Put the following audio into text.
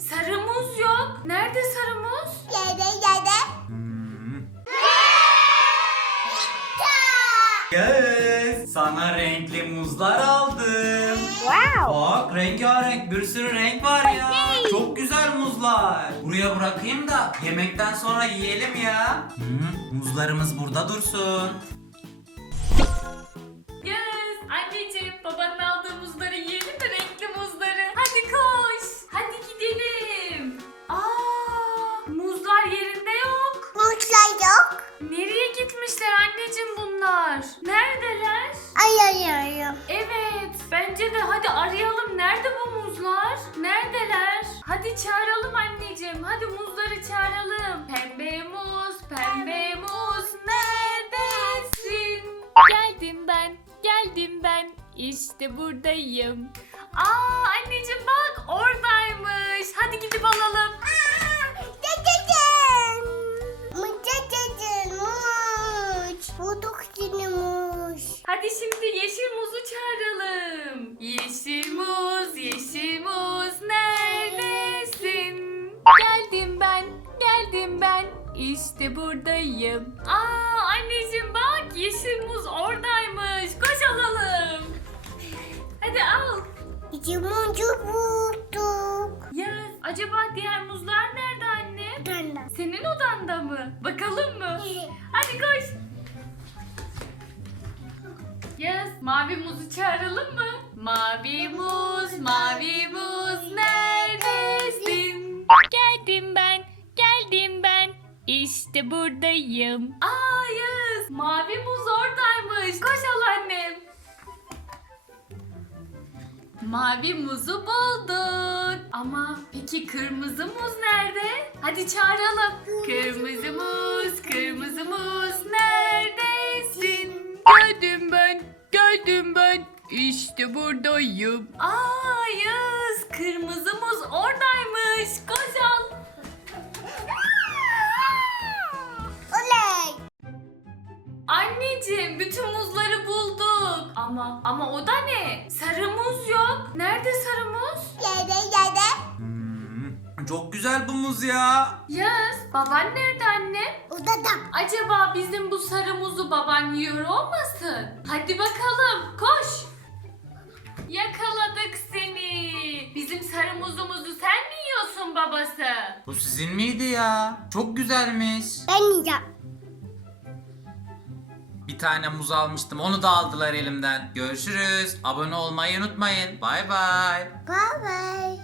Sarı muz yok. Nerede sarı muz? Yerde yerde. Hmm. Kız, sana renkli muzlar aldım. Wow. Bak rengarenk bir sürü renk var ya. Çok güzel muzlar. Buraya bırakayım da yemekten sonra yiyelim ya. Hmm, muzlarımız burada dursun. Bence de hadi arayalım. Nerede bu muzlar? Neredeler? Hadi çağıralım anneciğim. Hadi muzları çağıralım. Pembe muz, pembe muz neredesin? Geldim ben, geldim ben. İşte buradayım. Aa anneciğim bak oradaymış. Hadi gidip alalım. Yine muz. Hadi şimdi yeşil muzu çağıralım. Yeşil muz, yeşil muz neredesin? Geldim ben, geldim ben. İşte buradayım. Aa anneciğim bak yeşil muz oradaymış. Koş alalım. Hadi al. İki muzu bulduk. Yaz. Acaba diğer muzlar nerede anne? Dana. Senin odanda mı? Bakalım mı? mavi muzu çağıralım mı? Mavi muz, mavi muz neredesin? Geldim ben, geldim ben. İşte buradayım. Aa Yaz, mavi muz oradaymış. Koş al annem. Mavi muzu bulduk. Ama peki kırmızı muz nerede? Hadi çağıralım. Kırmızı İşte buradayım. Aa Yağız, kırmızı muz oradaymış. Koş al. Oley. Anneciğim bütün muzları bulduk. Ama ama o da ne? Sarı muz yok. Nerede sarı muz? Yerde yerde. Hmm, çok güzel bu muz ya. Yağız, baban nerede anne? Odada. Acaba bizim bu sarı muzu baban yiyor olmasın? Hadi bakalım koş. Yakaladık seni. Bizim sarı muzumuzu sen mi yiyorsun babası? Bu sizin miydi ya? Çok güzelmiş. Ben yiyeceğim. Bir tane muz almıştım onu da aldılar elimden. Görüşürüz. Abone olmayı unutmayın. Bay bay. Bye bye.